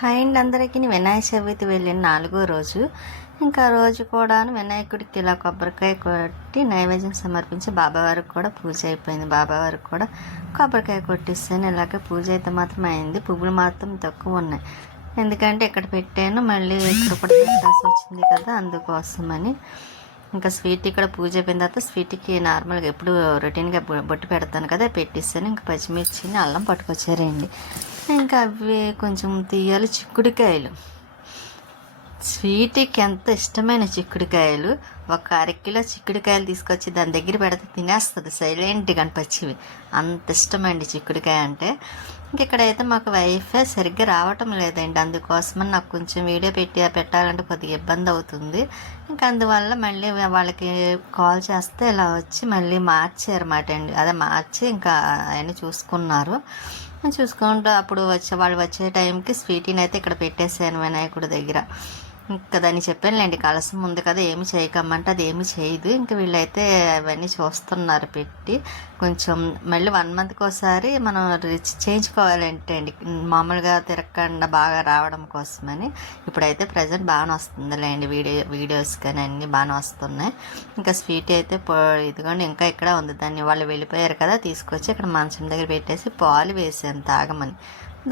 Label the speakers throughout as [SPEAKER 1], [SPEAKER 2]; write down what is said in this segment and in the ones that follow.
[SPEAKER 1] Hi అండి అందరికీ. వినాయక చవితి వెళ్ళిన నాలుగో రోజు. ఇంకా రోజు కూడా వినాయకుడికి ఇలా కొబ్బరికాయ కొట్టి నైవేద్యం సమర్పించి బాబావారికి కూడా పూజ అయిపోయింది. బాబావారికి కూడా కొబ్బరికాయ కొట్టిస్తాను. ఇలాగే పూజ అయితే మాత్రం అయింది. పువ్వులు మాత్రం తక్కువ ఉన్నాయి. ఎందుకంటే ఇక్కడ పెట్టాను. మళ్ళీ ఇక్కడ కూడా పెట్టాల్సి వచ్చింది కదా అందుకోసమని. ఇంకా స్వీట్ ఇక్కడ పూజ అయిపోయిన తర్వాత స్వీట్కి నార్మల్గా ఎప్పుడు రొటీన్గా బొ- బొట్టు పెడతాను కదా పెట్టిస్తాను. ఇంకా పచ్చిమిర్చిని అల్లం పట్టుకొచ్చారండి. ఇంకా అవి కొంచెం తీయాలి చిక్కుడుకాయలు. స్వీట్కి ఎంత ఇష్టమైన చిక్కుడుకాయలు? ఒక అరకిలో చిక్కుడుకాయలు తీసుకొచ్చి దాని దగ్గర పెడితే తినేస్తుంది. సైలెంట్గా పచ్చివి అంత ఇష్టమండి చిక్కుడుకాయ అంటే ఇంక ఇక్కడైతే మాకు వైఫై సరిగ్గా రావటం లేదండి. అందుకోసమని నాకు కొంచెం వీడియో పెట్టి పెట్టాలంటే కొద్దిగా ఇబ్బంది అవుతుంది. ఇంకా అందువల్ల మళ్ళీ వాళ్ళకి కాల్ చేస్తే ఇలా వచ్చి మళ్ళీ మార్చారన్నమాట అండి. అదే మార్చి ఇంకా ఆయన చూసుకున్నారు. చూసుకుంటూ అప్పుడు వచ్చే వాళ్ళు వచ్చే టైంకి స్వీటీని అయితే ఇక్కడ పెట్టేశాను వినాయకుడి దగ్గర. ఇంకా దాన్ని చెప్పానులేండి కలసం ఉంది కదా ఏమి చేయకమ్మంటే అది ఏమి చేయదు. ఇంకా వీళ్ళైతే అవన్నీ చూస్తున్నారు పెట్టి. కొంచెం మళ్ళీ వన్ మంత్కి ఒకసారి మనం రిచ్ చేయించుకోవాలంటే అండి. మామూలుగా తిరగకుండా బాగా రావడం కోసమని. ఇప్పుడైతే ప్రజెంట్ బాగానే వస్తుందిలేండి వీడియో వీడియోస్ కానీ అన్నీ బాగానే వస్తున్నాయి. ఇంకా స్వీట్ అయితే పో ఇదిగోండి ఇంకా ఇక్కడ ఉంది. దాన్ని వాళ్ళు వెళ్ళిపోయారు కదా తీసుకొచ్చి ఇక్కడ మంచం దగ్గర పెట్టేసి పాలు వేసాను తాగమని.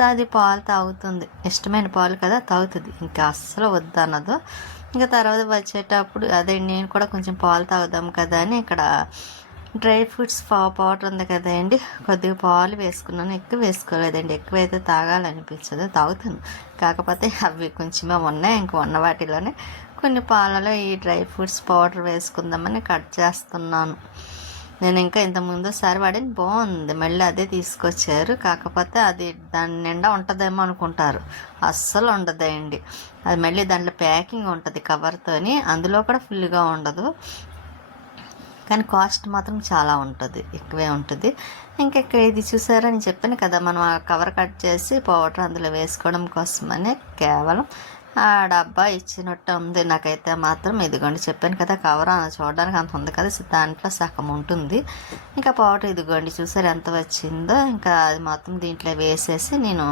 [SPEAKER 1] అది పాలు తాగుతుంది. ఇష్టమైన పాలు కదా తాగుతుంది. ఇంకా అస్సలు వద్దన్నదు ఇంకా తర్వాత వచ్చేటప్పుడు అదే నేను కూడా కొంచెం పాలు తాగుదాం కదా అని ఇక్కడ డ్రై ఫ్రూట్స్ పౌడర్ ఉంది కదండి కొద్దిగా పాలు వేసుకున్నాను. ఎక్కువ వేసుకోలేదండి. ఎక్కువైతే తాగాలనిపించదు. తాగుతాను. కాకపోతే అవి కొంచెమే ఉన్నాయి. ఇంక ఉన్న వాటిలోనే కొన్ని పాలలో ఈ డ్రై ఫ్రూట్స్ పౌడర్ వేసుకుందామని కట్ చేస్తున్నాను. నేను ఇంకా ఇంత ముందుసారి వాడింది బాగుంది. మళ్ళీ అదే తీసుకొచ్చారు. కాకపోతే అది దాని నిండా ఉంటుందేమో అనుకుంటారు. అస్సలు ఉండదండి. అది మళ్ళీ దాంట్లో ప్యాకింగ్ ఉంటుంది కవర్తోని. అందులో కూడా ఫుల్గా ఉండదు. కానీ కాస్ట్ మాత్రం చాలా ఉంటుంది. ఎక్కువే ఉంటుంది. ఇంకా ఇక్కడ ఇది చూసారా? నేను చెప్పాను కదా మనం ఆ కవర్ కట్ చేసి పౌడర్ అందులో వేసుకోవడం కోసమని కేవలం ఆ డబ్బా ఇచ్చినట్టు ఉంది. నాకైతే మాత్రం ఇదిగోండి చెప్పాను కదా కవర్ చూడడానికి అంత ఉంది కదా దాంట్లో సగం ఉంటుంది. ఇంకా పౌడర్ ఇదిగోండి చూసారు ఎంత వచ్చిందో. ఇంకా అది మొత్తం దీంట్లో వేసేసి నేను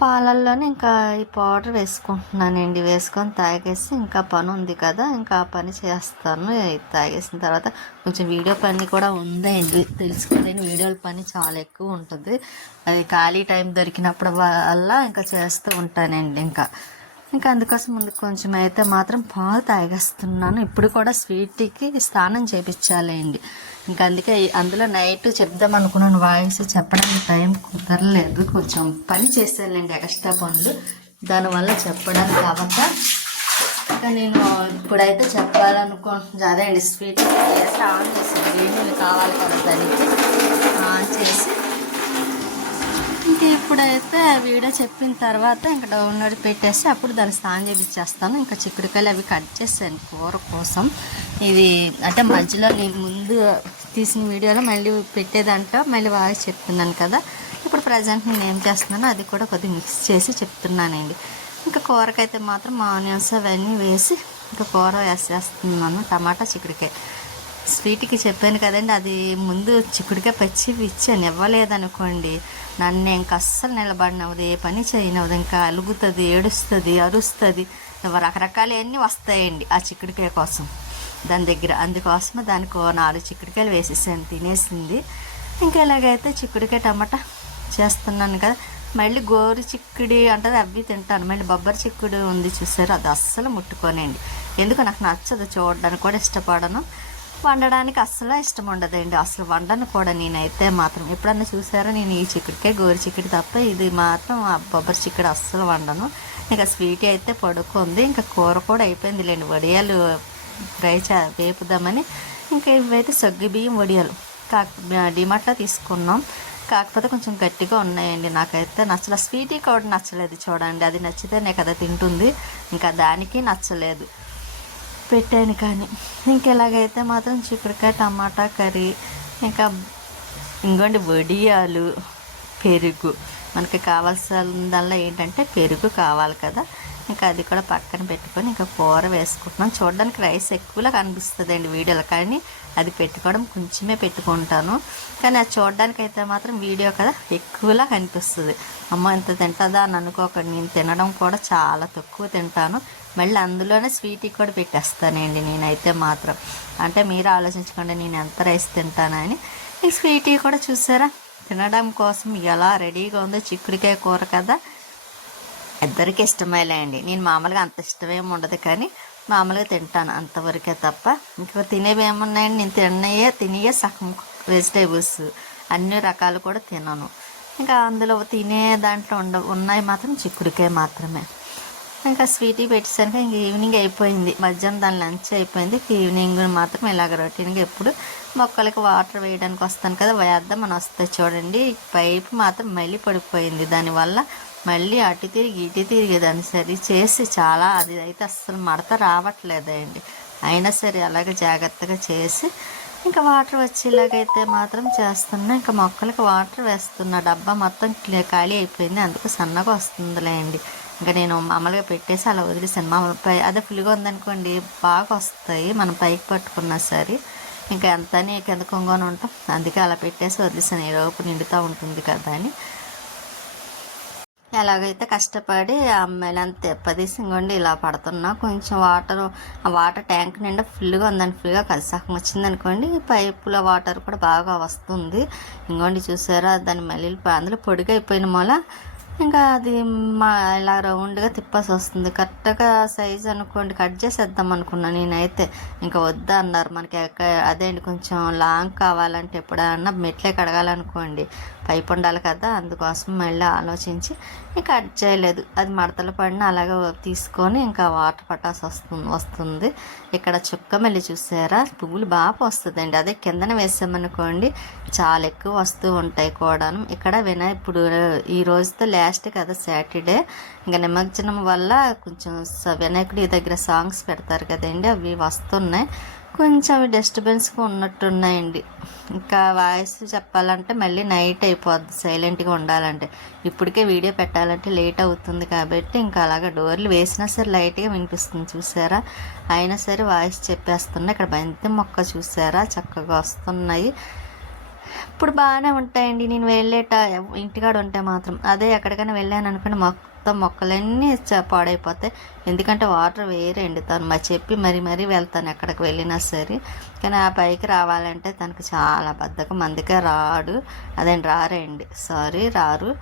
[SPEAKER 1] పాలల్లోనే ఇంకా ఈ పౌడర్ వేసుకుంటున్నానండి వేసుకొని తాగేసి ఇంకా పని ఉంది కదా ఇంకా ఆ పని చేస్తాను. తాగేసిన తర్వాత కొంచెం వీడియో పని కూడా ఉందండి తెలుసుకోలేని వీడియోల పని చాలా ఎక్కువ ఉంటుంది. అది ఖాళీ టైం దొరికినప్పుడు వల్ల ఇంకా చేస్తూ ఉంటానండి ఇంకా. ఇంకా అందుకోసం ముందు కొంచెం అయితే మాత్రం పాలు తాగేస్తున్నాను. ఇప్పుడు కూడా స్వీట్కి స్నానం చేపించాలండి ఇంకా అందుకే అందులో నైట్ చెప్దాం అనుకున్నాను వాయిస్ చెప్పడానికి టైం కుదరలేదు. కొంచెం పని చేస్తానులేండి ఎక్స్ట్రా పనులు. దానివల్ల చెప్పడానికి అవ్వక ఇంకా నేను ఇప్పుడైతే చెప్పాలనుకుంటున్నాను అదే అండి స్వీట్ చేసి ఆన్ చేసి గ్రీన్ కావాలి కదా దానికి? ఆన్ చేసి ఇంకా ఇప్పుడైతే వీడియో చెప్పిన తర్వాత ఇంకా డౌన్లోడ్ పెట్టేసి అప్పుడు దాన్ని స్నానం చేపించేస్తాను ఇంకా చిక్కుడుకాయలు అవి కట్ చేసాను కూర కోసం. ఇది అంటే మధ్యలో నేను ముందు తీసిన వీడియోలో మళ్ళీ పెట్టేదంట. మళ్ళీ వాయిస్ చెప్తున్నాను కదా. ఇప్పుడు ప్రజెంట్ నేను ఏం చేస్తున్నానో అది కూడా కొద్దిగా మిక్స్ చేసి చెప్తున్నానండి. ఇంకా కూరకైతే మాత్రం ఆనియన్స్ అవన్నీ వేసి ఇంకా కూర వేసేస్తున్నాను. టమాటా చిక్కుడుకాయ. స్వీట్కి చెప్పాను కదండి అది ముందు చిక్కుడుగా పచ్చి ఇచ్చాను ఇవ్వలేదనుకోండి నన్ను ఇంక అస్సలు నిలబడినవదు ఏ పని చేయనవదు ఇంకా అలుగుతుంది ఏడుస్తుంది అరుస్తుంది రకరకాలన్నీ వస్తాయండి ఆ చిక్కుడుకాయ కోసం. దాని దగ్గర అందుకోసమే దానికి నాలుగు చిక్కుడుకాయలు వేసేసాను తినేసింది. ఇంకా ఇలాగైతే చిక్కుడుకాయ టమాటా చేస్తున్నాను కదా మళ్ళీ గోరు చిక్కుడి అంటే అవి తింటాను. మళ్ళీ బొబ్బరి చిక్కుడు ఉంది చూసారు అది అస్సలు ముట్టుకోనండి. ఎందుకు నాకు నచ్చదు చూడడానికి కూడా ఇష్టపడను. వండడానికి అస్సలు ఇష్టం ఉండదండి. అసలు వండను కూడా నేనైతే మాత్రం. ఎప్పుడన్నా చూసారో నేను ఈ చిక్కుడికే గోరు చిక్కుడు తప్ప ఇది మాత్రం బొబ్బరి చిక్కుడు అస్సలు వండను. ఇంకా స్వీట్ అయితే పడుకుంది. ఇంకా కూర కూడా అయిపోయింది లేండి వడియాలు ఫ్రై చే వేపుదామని ఇంకా ఇవైతే సగ్గు బియ్యం వడియాలు. కాక డిమార్ట్లో తీసుకున్నాం. కాకపోతే కొంచెం గట్టిగా ఉన్నాయండి నాకైతే నచ్చలేదు స్వీటీ కూడా నచ్చలేదు చూడండి. అది నచ్చితేనే కదా తింటుంది. ఇంకా దానికి నచ్చలేదు. పెట్టాను కానీ ఇంకెలాగైతే మాత్రం చిక్కుడుకాయ టమాటా కర్రీ ఇంకా ఇంకోండి వడియాలు పెరుగు. మనకి కావాల్సిందల్లా ఏంటంటే పెరుగు కావాలి కదా. ఇంకా అది కూడా పక్కన పెట్టుకొని ఇంకా కూర వేసుకుంటున్నాం. చూడడానికి రైస్ ఎక్కువలా కనిపిస్తుంది అండి వీడియోలో కానీ అది పెట్టుకోవడం కొంచెమే పెట్టుకుంటాను. కానీ అది చూడడానికి అయితే మాత్రం వీడియో కదా ఎక్కువలా కనిపిస్తుంది. అమ్మ ఇంత తింటుందా అని అనుకోకండి. నేను తినడం కూడా చాలా తక్కువ తింటాను. మళ్ళీ అందులోనే స్వీట్ కూడా పెట్టేస్తానండి నేనైతే మాత్రం. అంటే మీరు ఆలోచించుకోండి నేను ఎంత రైస్ తింటానని ఈ స్వీటీ కూడా చూసారా? తినడం కోసం ఎలా రెడీగా ఉందో చిక్కుడికాయ కూర కదా. ఇద్దరికి ఇష్టమేలే అండి. నేను మామూలుగా అంత ఇష్టమేమి ఉండదు కానీ మామూలుగా తింటాను అంతవరకే తప్ప. ఇంకా తినేవి ఏమున్నాయండి నేను తిన్నయే తినేయే సగం వెజిటేబుల్స్ అన్ని రకాలు కూడా తినను. ఇంకా అందులో తినే దాంట్లో ఉండ ఉన్నాయి మాత్రం చిక్కుడుకాయ మాత్రమే. ఇంకా స్వీటీ పెట్టేసరికి ఇంక ఈవినింగ్ అయిపోయింది. మధ్యాహ్నం దాని లంచ్ అయిపోయింది. ఈవినింగ్ మాత్రం ఇలాగ రొటీన్గా ఎప్పుడు మొక్కలకి వాటర్ వేయడానికి వస్తాను కదా వేద్దాం అని వస్తాయి చూడండి. పైపు మాత్రం మళ్ళీ పడిపోయింది. దానివల్ల మళ్ళీ అటు తిరిగి ఇటు తిరిగి దాన్ని సరి చేసి చాలా అది అయితే అస్సలు మడత రావట్లేదండి. అయినా సరే అలాగే జాగ్రత్తగా చేసి ఇంకా వాటర్ వచ్చేలాగైతే మాత్రం చేస్తున్నా. ఇంకా మొక్కలకి వాటర్ వేస్తున్నా. డబ్బా మొత్తం ఖాళీ అయిపోయింది. అందుకు సన్నగా వస్తుందిలే అండి ఇంకా నేను మామూలుగా పెట్టేసి అలా వదిలేసాను. మామూలు పై అదే ఫుల్గా ఉందనుకోండి బాగా వస్తాయి మనం పైకి పట్టుకున్నా సరే. ఇంకా ఎంత కింద కొంగోని ఉంటాం. అందుకే అలా పెట్టేసి వదిలేసాను. ఈ లోపు నిండుతూ ఉంటుంది కదా అని. ఎలాగైతే కష్టపడి అమ్మాయిలు అంత తెప్పదీసి ఇంకోండి ఇలా పడుతున్నా. కొంచెం వాటర్ ఆ వాటర్ ట్యాంక్ నిండా ఫుల్గా ఉందని ఫుల్గా కలిసాకం వచ్చింది అనుకోండి పైపులో వాటర్ కూడా బాగా వస్తుంది. ఇంకోండి చూసారా దాని మళ్ళీ అందులో పొడిగా అయిపోయిన మూల ఇంకా అది మా ఇలా రౌండ్గా తిప్పాల్సి వస్తుంది. కరెక్ట్గా సైజ్ అనుకోండి కట్ చేసేద్దాం అనుకున్నా నేనైతే. ఇంకా వద్దా అన్నారు. మనకి ఎక్క- అదే అండి కొంచెం లాంగ్ కావాలంటే ఎప్పుడన్నా మెట్లే కడగాలనుకోండి. పైపు ఉండాలి కదా అందుకోసం మళ్ళీ ఆలోచించి ఇంకా కట్ చేయలేదు. అది మడతలు పడిన అలాగే తీసుకొని ఇంకా వాటర్ పటాస్ వస్తుంది వస్తుంది. ఇక్కడ చుక్క మళ్ళీ చూసారా? పువ్వులు బాగా వస్తుందండి అదే కిందన వేసామనుకోండి చాలా ఎక్కువ వస్తూ ఉంటాయి కూడాను. ఇక్కడ వినా ఇప్పుడు ఈ రోజుతో లాస్ట్ కదా సాటర్డే ఇంకా నిమజ్జనం వల్ల కొంచెం స- వినాయకుడి దగ్గర సాంగ్స్ పెడతారు కదండి. అవి వస్తున్నాయి. కొంచెం అవి డిస్టర్బెన్స్గా ఉన్నట్టున్నాయండి. ఇంకా వాయిస్ చెప్పాలంటే మళ్ళీ నైట్ అయిపోద్ది సైలెంట్గా ఉండాలంటే. ఇప్పటికే వీడియో పెట్టాలంటే లేట్ అవుతుంది కాబట్టి ఇంకా అలాగ డోర్లు వేసినా సరే లైట్గా వినిపిస్తుంది చూసారా? అయినా సరే వాయిస్ చెప్పేస్తున్నా ఇక్కడ బంతి మొక్క చూసారా? చక్కగా వస్తున్నాయి. ఇప్పుడు బాగానే ఉంటాయండి. నేను వెళ్ళేట ఇంటికాడ ఉంటే మాత్రం. అదే ఎక్కడికైనా వెళ్ళాను అనుకుని మొత్తం మొక్కలన్నీ చ- పాడైపోతాయి. ఎందుకంటే వాటర్ వేరే ఎండుతాను మా చెప్పి మరీ మరీ వెళ్తాను ఎక్కడికి వెళ్ళినా సరే. కానీ ఆ పైకి రావాలంటే తనకు చాలా బద్ధకం. అందుకే రాడు. అదేంటి రారండి. సారీ రారు.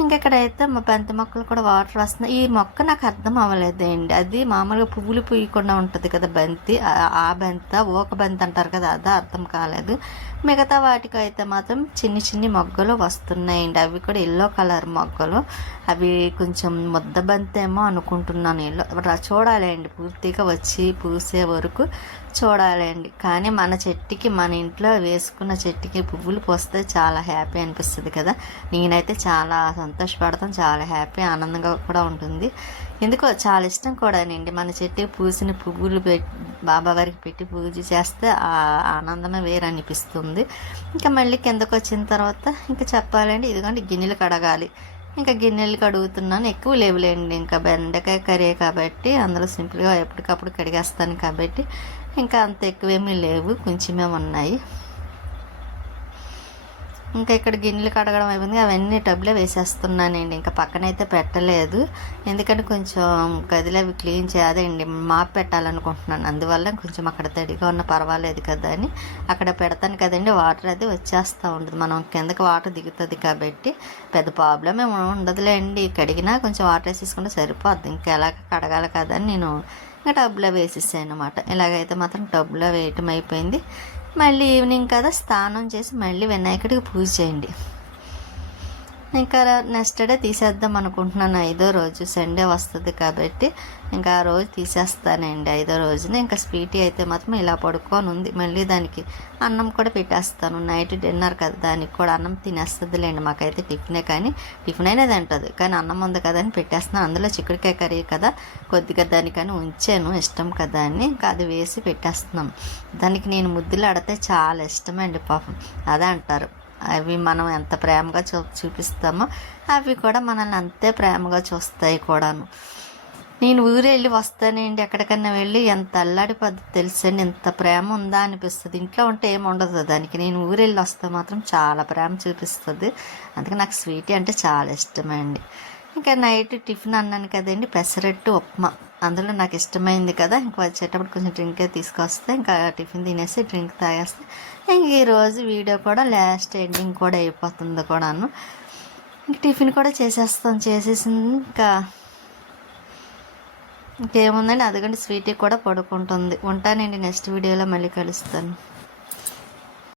[SPEAKER 1] ఇంకెక్కడైతే మా బంతి మొక్కలు కూడా వాటర్ వస్తున్నాయి. ఈ మొక్క నాకు అర్థం అవ్వలేదండి. అది మామూలుగా పువ్వులు పూయకుండా ఉంటుంది కదా బంతి. ఆ- బంత ఓక బంతి అంటారు కదా అదా అర్థం కాలేదు. మిగతా వాటికి అయితే మాత్రం చిన్ని చిన్ని మొగ్గలు వస్తున్నాయండి. అవి కూడా ఎల్లో కలర్ మొగ్గలు. అవి కొంచెం ముద్ద బంతేమో అనుకుంటున్నాను. ఎల్లో చూడాలి అండి పూర్తిగా వచ్చి పూసే వరకు చూడాలండి. కానీ మన చెట్టుకి మన ఇంట్లో వేసుకున్న చెట్టుకి పువ్వులు పోస్తే చాలా హ్యాపీ అనిపిస్తుంది కదా. నేనైతే చాలా సంతోషపడతాను. చాలా హ్యాపీ ఆనందంగా కూడా ఉంటుంది. ఎందుకో చాలా ఇష్టం కూడానండి మన చెట్టుకి పూసిన పువ్వులు పెట్టి బాబా వారికి పెట్టి పూజ చేస్తే ఆ ఆనందమే వేరు అనిపిస్తుంది. ఇంకా మళ్ళీ కిందకు వచ్చిన తర్వాత ఇంకా చెప్పాలండి. ఇదిగోండి గిన్నెలు కడగాలి. ఇంకా గిన్నెలు కడుగుతున్నాను. ఎక్కువ లేవులేండి. ఇంకా బెండకాయ కర్రీ కాబట్టి అందులో సింపుల్గా ఎప్పటికప్పుడు కడిగేస్తాను కాబట్టి ఇంకా అంత ఎక్కువేమీ లేవు కొంచెమే ఉన్నాయి. ఇంకా ఇక్కడ గిన్నెలు కడగడం అయిపోయింది. అవన్నీ టబ్లో వేసేస్తున్నానండి ఇంకా పక్కనైతే పెట్టలేదు. ఎందుకంటే కొంచెం గదిలో అవి క్లీన్ చేయాలండి. మాప్ పెట్టాలనుకుంటున్నాను. అందువల్ల కొంచెం అక్కడ తడిగా ఉన్న పర్వాలేదు కదా అని. అక్కడ పెడతాను కదండి. వాటర్ అది వచ్చేస్తూ ఉంటుంది. మనం కిందకి వాటర్ దిగుతుంది కాబట్టి పెద్ద ప్రాబ్లం ఏమి ఉండదులేండి. కడిగినా కొంచెం వాటర్ వేసేసుకుంటే సరిపోద్ది. ఇంకా ఎలాగ కడగాలి కదా అని నేను ఇంకా టబ్లో వేసేసాను అనమాట ఇలాగైతే మాత్రం టబ్లో వేయటం అయిపోయింది. మళ్ళీ ఈవినింగ్ కదా స్నానం చేసి మళ్ళీ వినాయకుడికి పూజ చేయండి. ఇంకా నెక్స్ట్ డే తీసేద్దాం అనుకుంటున్నాను. ఐదో రోజు సండే వస్తుంది కాబట్టి ఇంకా ఆ రోజు తీసేస్తానండి. ఐదో రోజున ఇంకా స్వీటీ అయితే మాత్రం ఇలా పడుకొని ఉంది మళ్ళీ దానికి అన్నం కూడా పెట్టేస్తాను. నైట్ డిన్నర్ కదా దానికి కూడా అన్నం తినేస్తుందిలేండి. మాకైతే టిఫినే కానీ టిఫిన్ అయినా తింటుంది. కానీ అన్నం ఉంది కదా అని పెట్టేస్తున్నాను అందులో చిక్కుడుకాయ కర్రీ కదా కొద్దిగా దానికని ఉంచాను. ఇష్టం కదా అని ఇంకా అది వేసి పెట్టేస్తున్నాం దానికి నేను ముద్దులు ఆడితే చాలా ఇష్టమండి పాపం. అదే అంటారు. అవి మనం ఎంత ప్రేమగా చూ చూపిస్తామో అవి కూడా మనల్ని అంతే ప్రేమగా చూస్తాయి కూడాను. నేను ఊరు వెళ్ళి వస్తానండి ఎక్కడికన్నా వెళ్ళి ఎంత అల్లాడి పద్ధతి తెలుసండి? ఎంత ప్రేమ ఉందా అనిపిస్తుంది. ఇంట్లో ఉంటే ఏముండదు దానికి. నేను ఊరు వెళ్ళి వస్తే మాత్రం చాలా ప్రేమ చూపిస్తుంది. అందుకే నాకు స్వీట్ అంటే చాలా ఇష్టమండి. ఇంకా నైట్ టిఫిన్ అన్నాను కదండి పెసరట్టు ఉప్మా. అందులో నాకు ఇష్టమైంది కదా. ఇంకా వచ్చేటప్పుడు కొంచెం డ్రింక్ తీసుకొస్తే ఇంకా టిఫిన్ తినేసి డ్రింక్ తాగేస్తే ఇంక ఈరోజు వీడియో కూడా లాస్ట్ ఎండింగ్ కూడా అయిపోతుంది కూడాను. ఇంక టిఫిన్ కూడా చేసేస్తాం. చేసేసి ఇంకా ఇంకేముందండి? అదిగండి స్వీటీ కూడా పడుకుంటుంది. ఉంటానండి నెక్స్ట్ వీడియోలో మళ్ళీ కలుస్తాను.